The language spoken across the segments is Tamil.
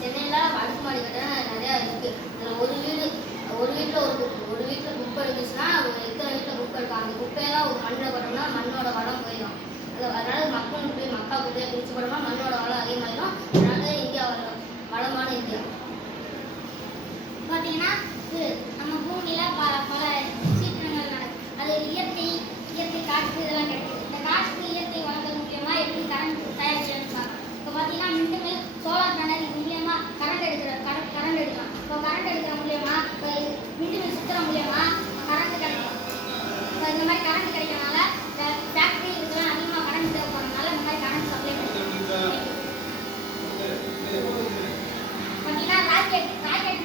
சென்னையில் அடுக்குமாடி கட்டடம் நிறையா இருக்குது. அதில் ஒரு வீட்டில் குப்பை இருந்துச்சுன்னா எத்தனை வீட்டில் குப்பை இருக்கும். அந்த குப்பையெல்லாம் ஒரு மண்ணில் போட்டோம்னா மண்ணோட வளம் போயிடும். அதனால் மக்கள் மக்கா குப்பையை பிரித்து போட்டோம்னா மண்ணோட வளம் அதிகமாகிடும். அதனால இந்தியா வளமான இந்தியா. பார்த்தீங்கன்னா நம்ம பூமியில் பல சீற்றங்கள் நடக்குது. அது இயற்கை காற்று இதெல்லாம் கிடைக்குது. இந்த காற்று இயற்கை வளங்கள் மூலியமாக எப்படி கரண்ட் தயாரிக்கலாம்னு பார்க்கலாம். இப்போ பார்த்தீங்கன்னா மின்மில் சோலார் பேனல் மூலியமாக கரண்ட் எடுக்கலாம். இப்போ கரண்ட் எடுக்கிற மூலியமாக இப்போ மின்மில் சுற்றுற மூலியமாக கரண்ட் கிடைக்கும். இப்போ இந்த மாதிரி கரண்ட் கிடைக்கிறனால ஃபேக்ட்ரி இதெல்லாம் அதிகமாக கரண்ட் தேவைப்படுறதுனால இந்த மாதிரி கரண்ட் சப்ளை கிடைக்கும். பார்த்தீங்கன்னா ராக்கெட்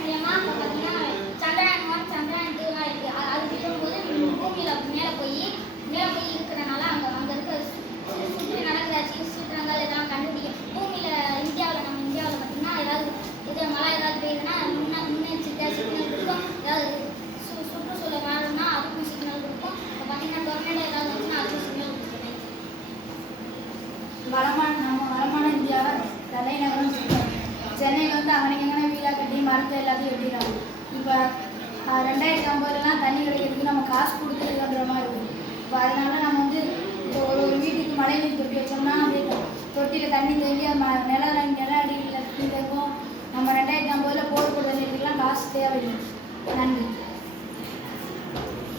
மூலியமாக இப்போ பார்த்தீங்கன்னா சந்திரயான் 1 சந்திரயான் 2 இருக்குது. அது விடும்போது பூமியில் மேலே போய் இருக்கிறனால அங்கே இருக்க சுற்றி நடக்கிற சீற்றங்கள் இதெல்லாம் கண்டுபிடிக்கும். பூமியில் நம்ம இந்தியாவில் பார்த்தீங்கன்னா ஏதாவது மழை பெய்யுதுன்னா முன்னெச்சரிக்கையாக சிக்னல் கொடுக்கும். ஏதாவது சுற்றுச்சூழல் மாறும்னா அதுக்கும் சிக்னல் கொடுக்கும். இப்போ பார்த்தீங்கன்னா டொர்னேடோ ஏதாவது வந்துச்சுன்னா அதுக்கும் சிக்னல் கொடுக்கும். வளமான இந்தியாவை தலைநகரம் சென்னையில் அவனைக்கான வீடாக கட்டி மரத்தை எல்லாத்தையும் வெட்டிடுறாங்க. இப்போ 2050 தண்ணி கிடைக்கிறதுக்கு நம்ம காசு கொடுத்து பண்ணுற மாதிரி இருக்கும். இப்போ அதனால நம்ம இப்போ ஒரு வீட்டுக்கு மழைநீர் தொட்டி வச்சோம்னா அப்படியே தொட்டியில் தண்ணி தேங்கி நில அடியில் தண்ணி தேங்கும். நம்ம 2050 போர் போடுறதுக்கெல்லாம் காசு தேவையில்லை. நன்றி.